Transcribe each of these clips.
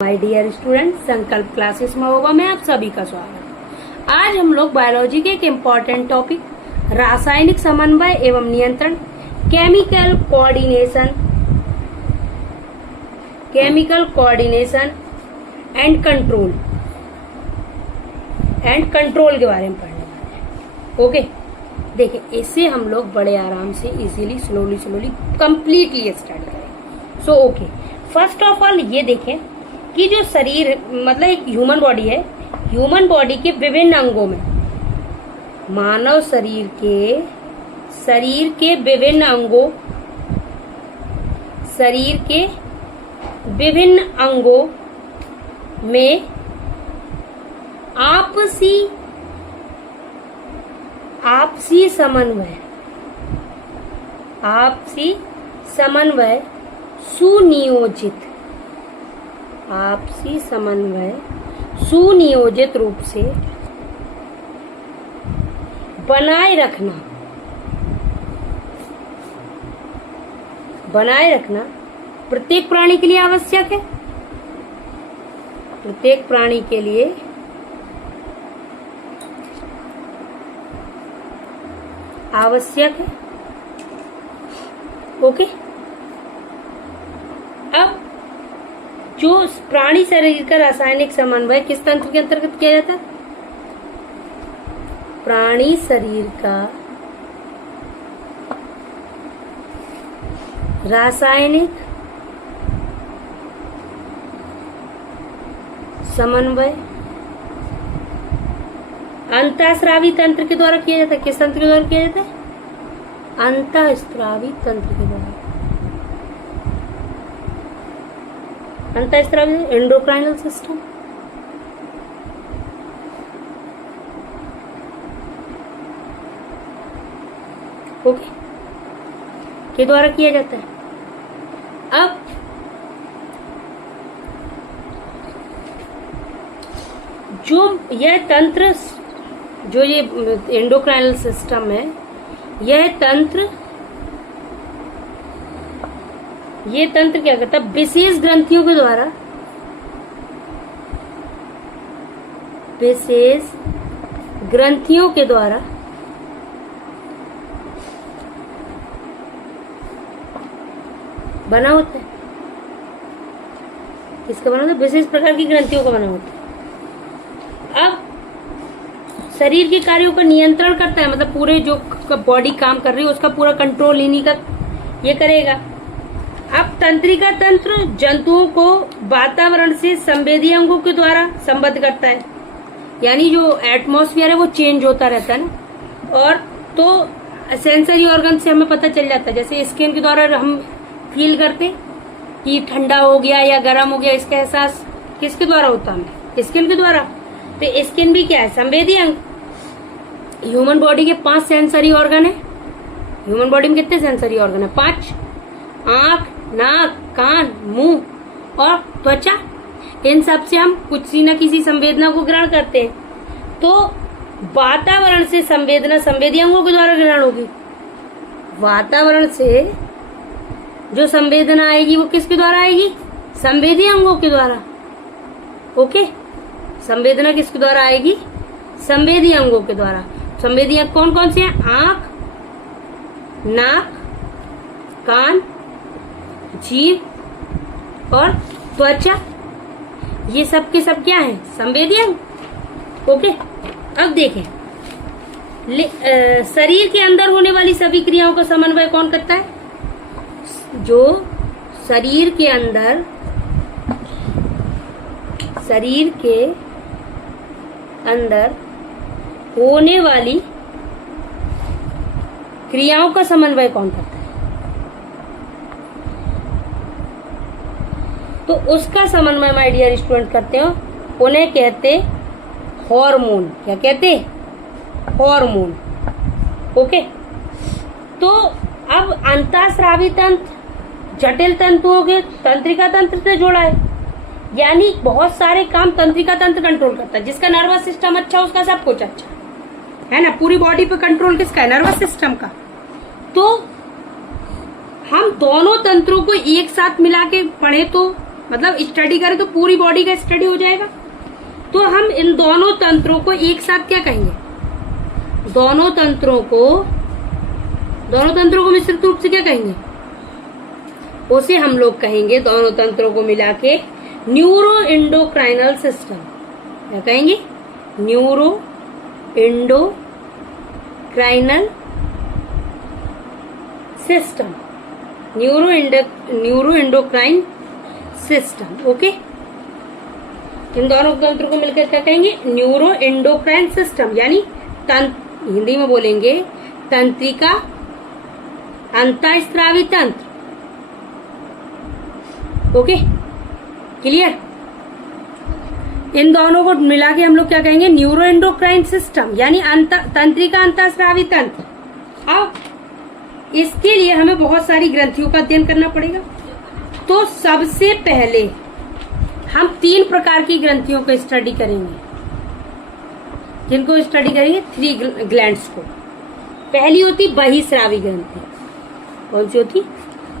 My dear student, संकल्प classes Mahoba में आप सभी का स्वागत। आज हम लोग बायोलॉजी के एक इम्पॉर्टेंट टॉपिक रासायनिक समन्वय एवं नियंत्रण, केमिकल कोऑर्डिनेशन एंड कंट्रोल के बारे में पढ़ने वाले हैं। ओके, देखिए इसे हम लोग बड़े आराम से इजीली स्लोली कंप्लीटली स्टडी करें। So okay, first of all ये देखें कि जो शरीर मतलब एक ह्यूमन बॉडी है, ह्यूमन बॉडी के विभिन्न अंगों में, मानव शरीर के विभिन्न अंगों में आपसी समन्वय सुनियोजित रूप से बनाए रखना प्रत्येक प्राणी के लिए आवश्यक है। प्रत्येक प्राणी के लिए आवश्यक है। ओके, अब जो प्राणी शरीर का रासायनिक समन्वय किस तंत्र के अंतर्गत किया जाता है? प्राणी शरीर का रासायनिक समन्वय अंतःस्रावी तंत्र के द्वारा किया जाता है। किस तंत्र के द्वारा किया जाता है? अंतःस्रावी तंत्र के द्वारा। अंतःस्रावी एंडोक्राइनल सिस्टम। ओके, के द्वारा किया जाता है। अब जो यह तंत्र, जो ये एंडोक्राइनल सिस्टम है, यह तंत्र क्या करता है? विशेष ग्रंथियों के द्वारा बना होता है। किसका बना होता है? विशेष प्रकार की ग्रंथियों का बना होता है। अब शरीर के कार्यों का नियंत्रण करता है, मतलब पूरे जो बॉडी काम कर रही है उसका पूरा कंट्रोल इन्हीं का ये करेगा। अब तंत्रिका तंत्र जंतुओं को वातावरण से संवेदी अंगों के द्वारा संबद्ध करता है, यानी जो एटमॉस्फेयर है वो चेंज होता रहता है ना, और तो सेंसरी ऑर्गन से हमें पता चल जाता है। जैसे स्किन के द्वारा हम फील करते कि ठंडा हो गया या गर्म हो गया, इसका एहसास किसके द्वारा होता है? स्किन के द्वारा। तो स्किन भी क्या है? संवेदी अंग। ह्यूमन बॉडी के 5 सेंसरी ऑर्गन है। ह्यूमन बॉडी में कितने सेंसरी ऑर्गन है? 5। आंख, नाक, कान, मुंह और त्वचा। इन सब से हम किसी न किसी संवेदना को ग्रहण करते हैं। तो वातावरण से संवेदना संवेदी अंगों के द्वारा ग्रहण होगी। वातावरण से जो संवेदना आएगी वो किसके द्वारा आएगी? संवेदी अंगों के द्वारा। ओके, संवेदना किसके द्वारा आएगी? संवेदी अंगों के द्वारा। संवेदी अंग कौन कौन से हैं? आंख, नाक, कान, जीभ और त्वचा। ये सब के सब क्या है? संवेदी अंग। ओके, अब देखें शरीर के अंदर होने वाली सभी क्रियाओं का समन्वय कौन करता है? जो शरीर के अंदर होने वाली क्रियाओं का समन्वय कौन करता है? तो उसका समन्वय माय डियर स्टूडेंट करते हो, उन्हें कहते हार्मोन। क्या कहते? हार्मोन। ओके, तो अब अंतःस्रावी तंत्र जटिल तंतुओं के तंत्रिका तंत्र से जोड़ा है, यानी बहुत सारे काम तंत्रिका तंत्र कंट्रोल करता है। जिसका नर्वस सिस्टम अच्छा, उसका सब कुछ अच्छा है ना। पूरी बॉडी पे कंट्रोल किसका है? नर्वस सिस्टम का। तो हम दोनों तंत्रों को एक साथ मिला के पढ़े तो मतलब स्टडी करें तो पूरी बॉडी का स्टडी हो जाएगा। तो हम इन दोनों तंत्रों को एक साथ क्या कहेंगे, दोनों तंत्रों को मिश्रित रूप से क्या कहेंगे, उसे हम लोग कहेंगे, दोनों तंत्रों को मिला के न्यूरो एंडोक्राइनल सिस्टम। क्या कहेंगे, neuro endocrinal system, neuro endocrine system. Okay, इन दोनों तंत्र को मिलकर क्या कहेंगे, न्यूरो एंडोक्राइन सिस्टम, यानी हिंदी में बोलेंगे तंत्रिका अंतःस्रावी तंत्र। Okay, clear. इन दोनों को मिला के हम लोग क्या कहेंगे, न्यूरो एंडोक्राइन सिस्टम, यानी तंत्रिका अंतःस्रावी तंत्र। अब इसके लिए हमें बहुत सारी ग्रंथियों का अध्ययन करना पड़ेगा। तो सबसे पहले हम 3 प्रकार की ग्रंथियों को स्टडी करेंगे, जिनको स्टडी करेंगे 3 ग्लैंड्स को। पहली होती बहिस्रावी ग्रंथि। कौन सी होती,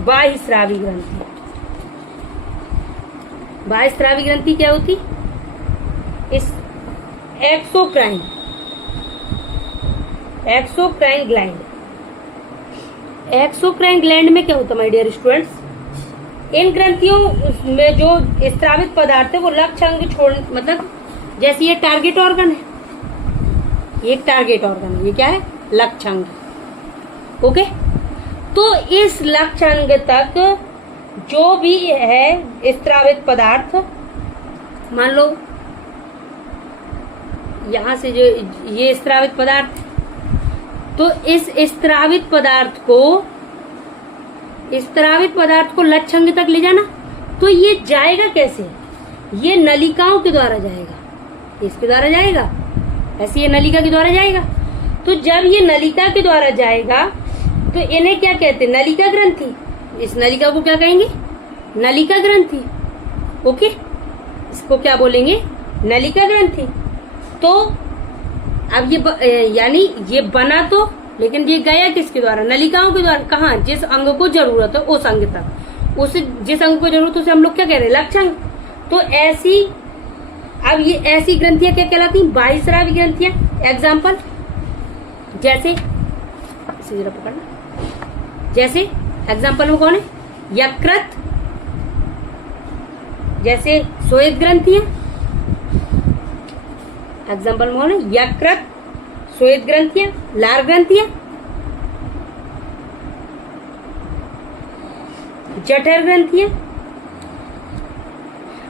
बहिस्रावी ग्रंथि। बहिस्रावी ग्रंथि क्या होती, इस एक्सोक्राइन ग्लैंड। एक्सोक्राइन ग्लैंड में क्या होता है माय डियर स्टूडेंट्स, इन ग्रंथियों में जो स्रावित पदार्थ है वो लक्ष्य अंग छोड़, मतलब जैसे ये टारगेट ऑर्गन है, ये टारगेट ऑर्गन है, ये क्या है, लक्ष्य अंग। ओके, तो इस लक्ष्य अंग तक जो भी है स्रावित पदार्थ, मान लो यहां से जो ये स्रावित पदार्थ, तो इस स्रावित पदार्थ को लक्ष्य अंग तक ले जाना, तो ये जाएगा कैसे, ये नलिकाओं के द्वारा जाएगा, इसके द्वारा जाएगा, ऐसे ये नलिका के द्वारा जाएगा। तो जब ये नलिका के द्वारा जाएगा तो इन्हें क्या कहते हैं, नलिका ग्रंथि। इस नलिका को क्या कहेंगे, नलिका ग्रंथि। ओके, इसको क्या बोलेंगे, नलिका ग्रंथि। तो अब ये यानी ये बना तो, लेकिन ये गया किसके द्वारा, नलिकाओं के द्वारा। कहाँ, जिस अंग को जरूरत है उस अंग तक, उस जिस अंग को जरूरत है उसे हम लोग क्या कह रहे हैं, लक्ष्य अंग। तो ऐसी, अब ये ऐसी ग्रंथियां क्या कहलाती हैं, बहिस्रावी ग्रंथियां। एग्जाम्पल, जैसे इसे जरा पकड़ना, जैसे एग्जाम्पल में कौन है, यकृत, जैसे श्वेत ग्रंथियां। एग्जाम्पल में कौन है, यकृत, श्वेत ग्रंथियां, लार ग्रंथियां, जठर ग्रंथियां।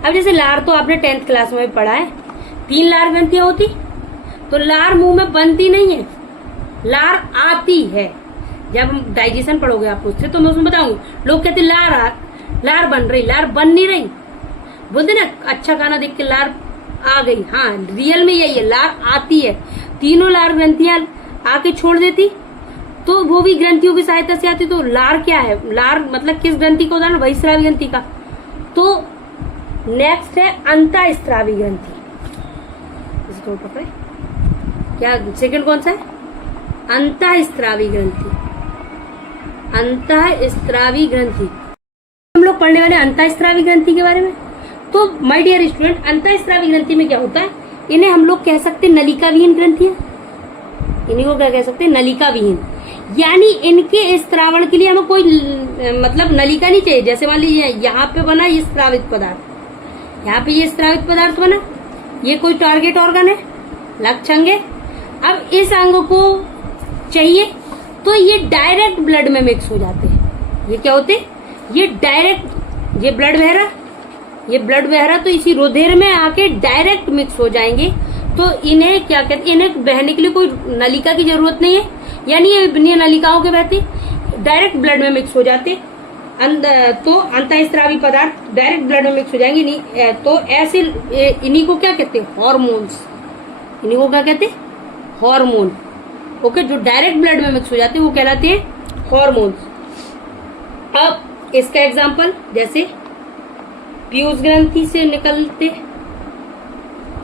अब जैसे लार तो आपने 10th क्लास में पढ़ा है, 3 लार ग्रंथियां होती। तो लार मुंह में बनती नहीं है, लार आती है। जब हम डाइजेशन पढ़ोगे आप उससे, तो मैं उसमें बताऊंगी। लोग कहते लार बन रही, लार बन नहीं रही, बोलते ना अच्छा खाना देख के लार आ गई। हाँ, रियल में यही है, लार आती है। तीनों लार ग्रंथियां आके छोड़ देती, तो वो भी ग्रंथियों की सहायता से आती। तो लार क्या है, लार मतलब किस ग्रंथि का उदाहरण, बहिस्रावी ग्रंथि का। तो नेक्स्ट है अंतःस्रावी ग्रंथि, इसको पकड़े, क्या सेकंड कौन सा है, अंतःस्रावी ग्रंथि। अंतःस्रावी ग्रंथि हम लोग पढ़ने वाले अंतःस्रावी ग्रंथि के बारे में। तो माय डियर स्टूडेंट, अंतःस्रावी ग्रंथि में क्या होता है, इन्हें हम लोग कह सकते हैं नलिका विहीन ग्रंथियां। इन्हीं को क्या कह सकते हैं, नलिका विहीन। यानी इनके स्त्रावण के लिए हमें कोई मतलब नलिका नहीं चाहिए। जैसे मान लीजिए यहाँ पे बना ये स्रावित पदार्थ, यहाँ पे ये स्रावित पदार्थ बना, ये कोई टारगेट ऑर्गन है, लक्ष्य अंग है। अब इस अंग को चाहिए तो ये डायरेक्ट ब्लड में मिक्स हो जाते हैं। ये क्या होते हैं, ये डायरेक्ट, ये ब्लड बह रहा तो इसी रुधिर में आके डायरेक्ट मिक्स हो जाएंगे। तो इन्हें क्या कहते हैं, इन्हें बहने के लिए कोई नलिका की जरूरत नहीं है, यानी ये बिना नलिकाओं के बहते डायरेक्ट ब्लड में मिक्स हो जाते। तो अंतःस्रावी पदार्थ डायरेक्ट ब्लड में मिक्स हो जाएंगे। नहीं तो ऐसे इन्हीं को क्या कहते हैं, हॉर्मोन्स। इन्हीं को क्या कहते हैं, हॉर्मोन। ओके, जो डायरेक्ट ब्लड में मिक्स हो जाते हैं वो कहलाते हैं हॉर्मोन्स। अब इसका एग्जांपल, जैसे पीयूष ग्रंथि से निकलते,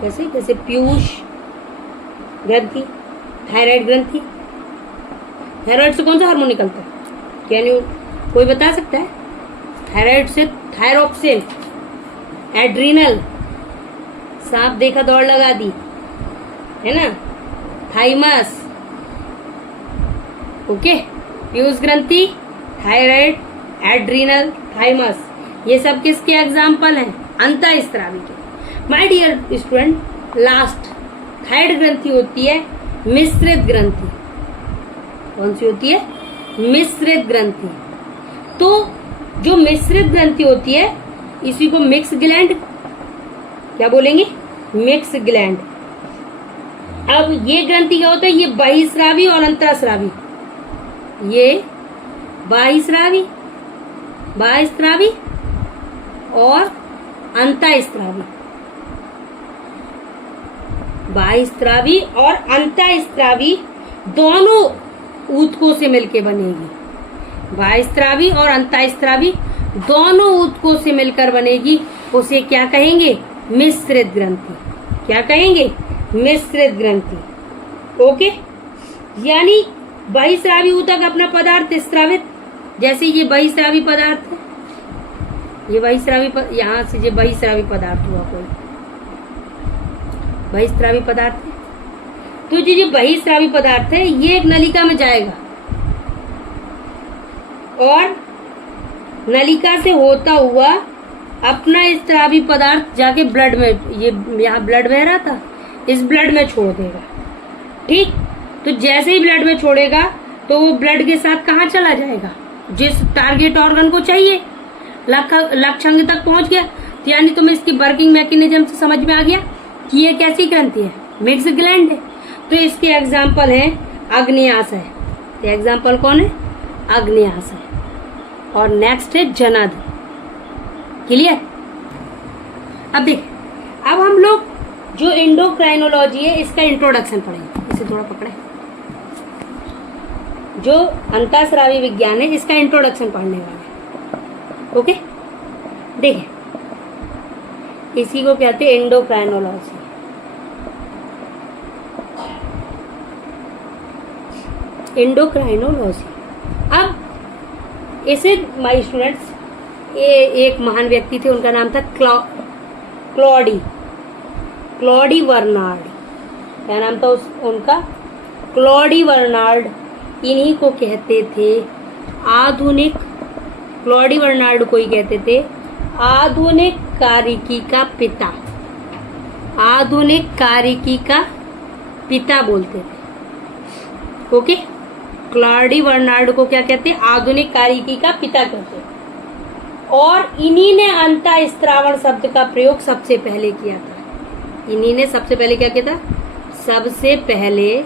जैसे पीयूष ग्रंथि, थायराइड ग्रंथि। थायराइड से कौन सा हार्मोन निकलता है, कैन यू कोई बता सकता है, थायराइड से थायरोक्सिन, एड्रिनल, सांप देखा दौड़ लगा दी, है ना। थाइमस, ओके, पीयूष ग्रंथि, थायराइड, एड्रिनल, थाइमस, ये सब किसके एग्जाम्पल हैं? अंतःस्रावी के। My dear student, last third ग्रंथि होती है मिश्रित ग्रंथि। कौन सी होती है? मिश्रित ग्रंथि। तो जो मिश्रित ग्रंथि होती है इसी को मिक्स ग्लैंड, क्या बोलेंगे? Mix gland. अब ये ग्रंथि क्या होता है? ये बहिस्रावी और अंतःस्रावी, ये बहिस्रावी, बहिस्रावी और अंतःस्रावी, बहिस्रावी और अंतःस्रावी दोनों ऊतकों से मिलकर बनेगी। बहिस्रावी और अंतःस्रावी दोनों ऊतकों से मिलकर बनेगी, उसे क्या कहेंगे? मिश्रित ग्रंथि। क्या कहेंगे? मिश्रित ग्रंथि। ओके, यानी बहिस्रावी ऊतक अपना पदार्थ स्रावित, जैसे ये बहिस्रावी पदार्थ है, ये बहिस्रावी यहाँ से ये बहिस्रावी पदार्थ हुआ, कोई बहिस्रावी पदार्थ है। तो जो ये बहिस्रावी पदार्थ है ये एक नलिका में जाएगा और नलिका से होता हुआ अपना स्रावी पदार्थ जाके ब्लड में, ये यहाँ ब्लड बह रहा था, इस ब्लड में छोड़ देगा। ठीक, तो जैसे ही ब्लड में छोड़ेगा तो वो ब्लड के साथ कहाँ चला जाएगा? जिस टारगेट ऑर्गन को चाहिए, लक्ष्य अंग तक पहुंच गया। तो यानी तुम्हें इसकी वर्किंग मैकेनिज्म से समझ में आ गया कि ये कैसी ग्रंथि है? मिक्स ग्लैंड है। तो इसके एग्जाम्पल हैं अग्न्याशय। तो एग्जाम्पल कौन है? अग्न्याशय। और नेक्स्ट है जनादि। क्लियर? अब देख, अब हम लोग जो एंडोक्राइनोलॉजी है इसका इंट्रोडक्शन पढ़ेंगे। इसे थोड़ा पकड़े। जो अंतःस्रावी विज्ञान है इसका इंट्रोडक्शन पढ़ने वाले हैं। ओके, देखिए, इसी को कहते हैं एंडोक्राइनोलॉजी। एंडोक्राइनोलॉजी। अब इसे माय स्टूडेंट्स, ये एक महान व्यक्ति थे, उनका नाम था क्लॉडी बर्नार्ड। क्या नाम था उनका? Claude Bernard. इन्हीं को कहते थे आधुनिक, क्लॉडी बर्नार्ड को ही कहते थे आधुनिक कार्यकी का पिता। आधुनिक कार्यकी का पिता बोलते थे। ओके, क्लॉडी बर्नार्ड को क्या कहते? आधुनिक कार्यकी का पिता कहते। और इन्हीं ने अंतःस्रावण शब्द का प्रयोग सबसे पहले किया था। इन्हीं ने सबसे पहले क्या किया था? सबसे पहले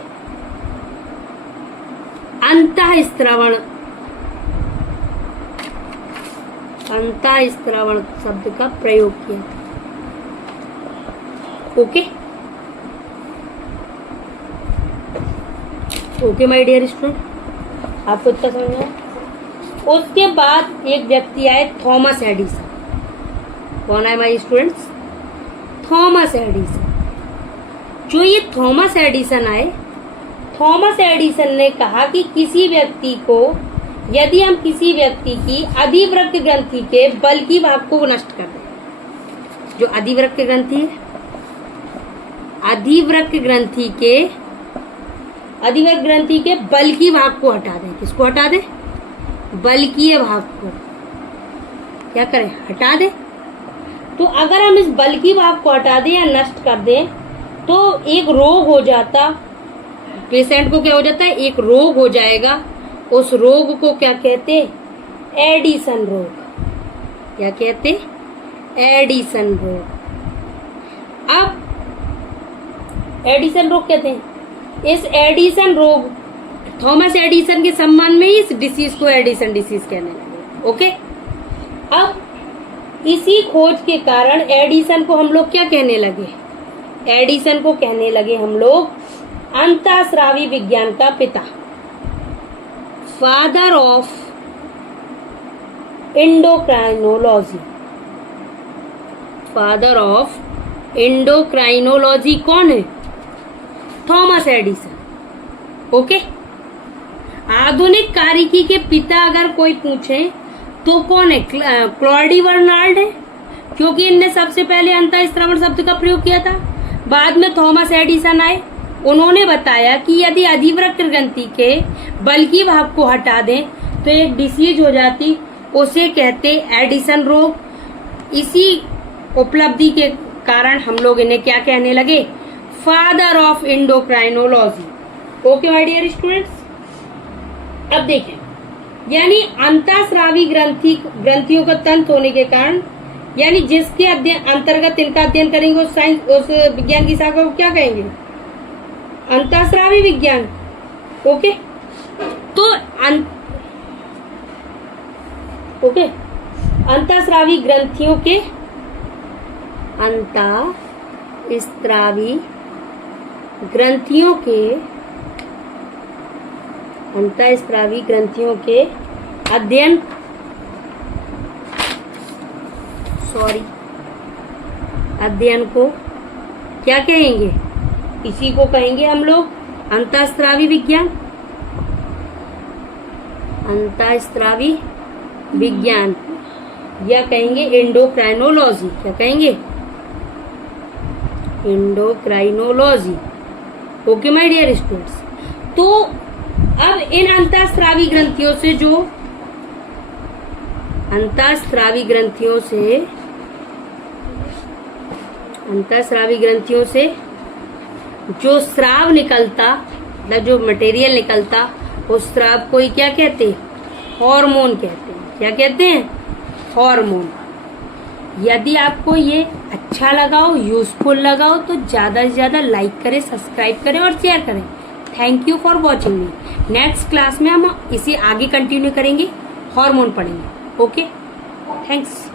अंतःस्रावण शब्द का प्रयोग किया था। Okay, okay my dear student, आपको इतना समझ में आया? उसके बाद एक व्यक्ति आए, थॉमस एडिसन। कौन है माय स्टूडेंट्स? Thomas Edison. जो ये थॉमस एडिसन आए, थॉमस एडिसन ने कहा कि किसी व्यक्ति को, यदि हम किसी व्यक्ति की अधिवृक्क ग्रंथि के बल्कि भाग को नष्ट कर दें, जो अधिवृक्क ग्रंथि है, अधिवृक्क ग्रंथि के बल्कि भाग को हटा दें। किसको हटा दें? बल्कीय भाग को क्या करें? हटा दें। तो अगर हम इस बल्की भाग को हटा दें या नष्ट कर दें तो एक रोग हो जाता, पेशेंट को क्या हो जाता है? एक रोग हो जाएगा। उस रोग को क्या कहते? एडिसन रोग। क्या कहते? एडिसन रोग। अब एडिसन रोग कहते हैं। इस एडिसन रोग, थॉमस एडिसन के सम्मान में इस डिसीज को एडिसन डिसीज कहने लगे। ओके, अब इसी खोज के कारण एडिसन को हम लोग क्या कहने लगे? एडिसन को कहने लगे हम लोग अंतःस्रावी विज्ञान का पिता, father of endocrinology. Father of endocrinology कौन है? Thomas Edison. ओके, आधुनिक कार्यकी के पिता अगर कोई पूछे तो कौन है? क्लॉडी बर्नार्ड है। क्योंकि इनने सबसे पहले अंतःस्रावण शब्द का प्रयोग किया था। बाद में थॉमस एडिसन आए, उन्होंने बताया कि यदि अधिवृक्क ग्रंथि के बल की भाग को हटा दें तो एक डिसीज हो जाती, उसे कहते एडिसन रोग। इसी उपलब्धि के कारण हम लोग इन्हें क्या कहने लगे, father of endocrinology. Okay my dear students, अब देखें, यानी अंतःस्रावी ग्रंथियों का तंत्र होने के कारण, यानी जिसके अध्ययन अंतर्गत इनका अध्ययन करेंगे उस साइंस, उस विज्ञान की शाखा को क्या कहेंगे, अंतःस्रावी विज्ञान। ओके, तो अंतःस्रावी ग्रंथियों के अध्ययन को क्या कहेंगे, इसी को कहेंगे हम लोग अंतःस्रावी विज्ञान। अंतःस्रावी विज्ञान या कहेंगे एंडोक्राइनोलॉजी। क्या कहेंगे, endocrinology. Okay my dear students, तो अब इन अंतःस्रावी ग्रंथियों से जो स्राव निकलता, मतलब जो मटेरियल निकलता, उस स्राव को ही क्या कहते हैं, हार्मोन कहते हैं। क्या कहते हैं, हार्मोन। यदि आपको ये अच्छा लगा हो, यूजफुल लगा हो, तो ज़्यादा से ज़्यादा लाइक करें, सब्सक्राइब करें और शेयर करें। Thank you for watching me. Next class में हम इसे आगे कंटिन्यू करेंगे, हार्मोन पढ़ेंगे। Okay, thanks.